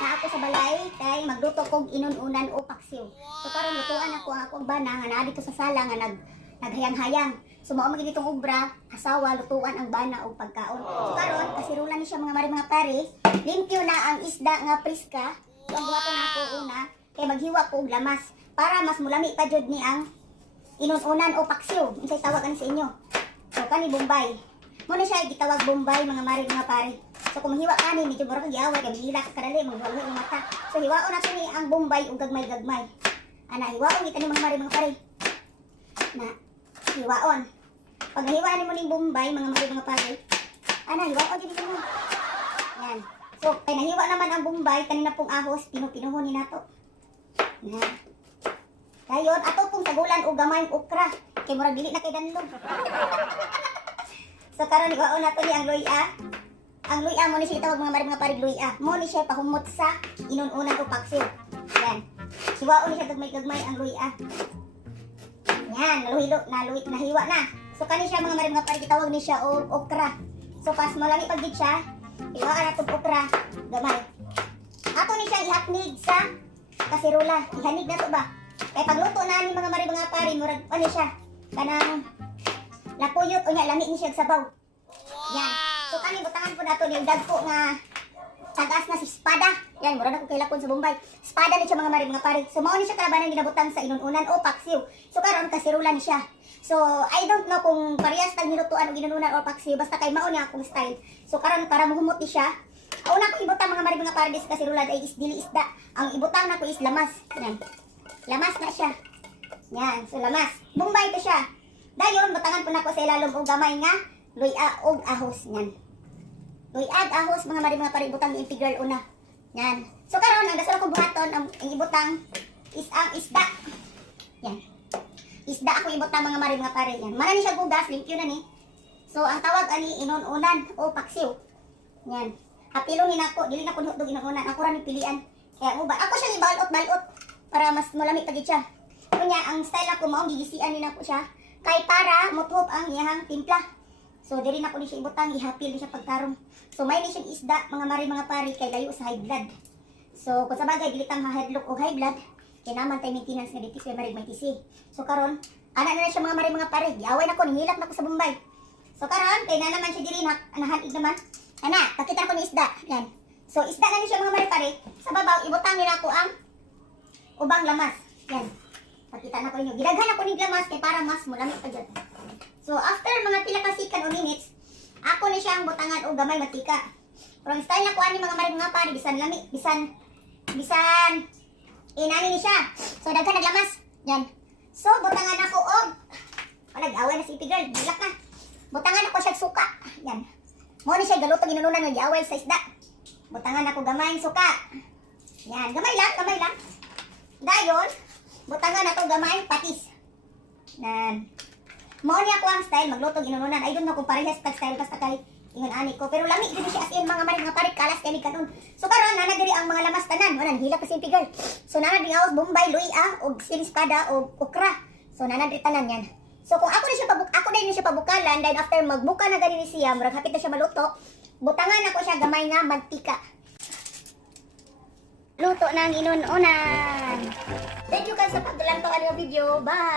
na ako sa balay kay magluto kog inununan o paksiw. So karon lutuan ako ang akong bana nga naa dito sa sala nga naghayang-hayang. So mao magid itong obra, asawa lutuan ang bana o pagkaon. So karon kasirulan ni siya mga pare, limpyo na ang isda nga priska. So ang buhaton ako una kay maghiwa ko og lamas para mas mulami pa jud ni ang inununan o paksiw. Unsay tawag ani sa inyo? So kani Bombay. Mo na siya gitawag Bombay mga pare. So kung mahiwa kani medyo mura kag giaway kay mahila ka kadali magwalay ang mata. So hiwaon nato ni ang Bombay ug gagmay-gagmay. Ana hiwaon kita ni mga pare. Na hiwaon. Pag nahiwaan ni mo ning Bombay mga pare. Ana hiwaon gyud mo. Yan. So kay nahiwa naman ang Bombay kanina pong ahos pinupinuhon ni nato. Yan. Dayon ato pong sagulan og gamay okra kay murag dili na kay danlog. So karon hiwaon nato ni ang luya. Ang luya mo ni siya tawag mga pare luya. Mo ni siya pahumot sa inununan o paksiw. Yan. Hiwaon ni siya gagmay ang luya. Yan, nahiwa na. So kani siya mga pare gitawag ni siya og okra. So pas malami pag gid siya, hiwaan nato okra gamay. Ato ni siya ihapnig sa kaserola. Ihanig na to ba? Kay pagluto na ni mga pare murag ano siya kanang lapuyot o nya lami ni siya sabaw. Yan. So kani butangan po nato ni dagko nga tagas na si espada. Yan, mura na ko kay lakon sa Bombay. Espada ni siya mga pare. So mao ni siya kalabanan ginabutan sa inununan o paksiw. So karon kasirulan ni siya. So I don't know kung parehas tag nilutuan o inununan o paksiw basta kay mao ni akong style. So karon para mohumot ni siya. Una ko ibutang mga pare sa kasirulan ay dili isda. Ang ibutang nako is lamas. Yan. Lamas na siya. Yan, so lamas. Bombay to siya. Dayon butangan po nako sa ilalom og gamay nga luya og ahos yan. Luya ahos mga pare ibutang integral una. Yan. So karon ang dasal ko buhaton ang ibutang is ang isda. Yan. Isda ako ibutang mga pare yan. Mana ni siya gugas, limpyo na ni. So ang tawag ani inununan o paksiw. Yan. Apilo ni nako, dili na ko hotdog inununan. Ako ra ni pilian. Kaya mo ba ako siya ibalot para mas malami pa gid siya. Kunya ang style ako mao gigisian ni nako siya kay para mothop ang iyang timpla. So diri na ko ni siya ibutang ihapil ni siya pagtarong. So may ni siyang isda mga pare kay layo sa high blood. So kung sa bagay dili tang headlock o high blood, kay naman tay maintenance nga dito kay marig may tisi. So karon ana na siya mga pare, giaway na ko nihilak na ko sa Bombay. So karon kay na naman siya diri nahanid naman. Ana, pakita ko ni isda. Yan. So isda na ni siya mga pare. Sa babaw ibutang ni nako ang ubang lamas. Yan. Pakita na ko ninyo. Gidaghan ako ni lamas kay para mas mulami pa jud. So after mga pila ka second o minutes, ako ni siyang butangan og gamay matika. Pero ang style na ko ani mga pare bisan lami, bisan inani ni siya. So daghan naglamas. Yan. So butangan ako og nag-away na si Ipigirl, bilak na. Butangan ako siya suka. Yan. Mo ni siya galuto ginununan nga giaway sa isda. Butangan ako gamay suka. Yan, gamay lang. Dayon, butangan ako gamay patis. Yan. Mao ni ako ang style magluto ginununan. I don't know kung parehas tag style basta kay ingon ani ko. Pero lami gyud siya as in mga pare kalas kay ni kanon. So karon nana diri ang mga lamas tanan, wanan hila kasi Ipigirl. So nana diri aos Bombay, luya og espada og okra. So nana diri tanan yan. So kung ako din siya pabukalan, then after magbuka na gani ni siya, murag hapit na siya maluto, butangan ako siya gamay nga mantika. Luto ng inununan. Thank you guys sa pagdalang to video. Bye!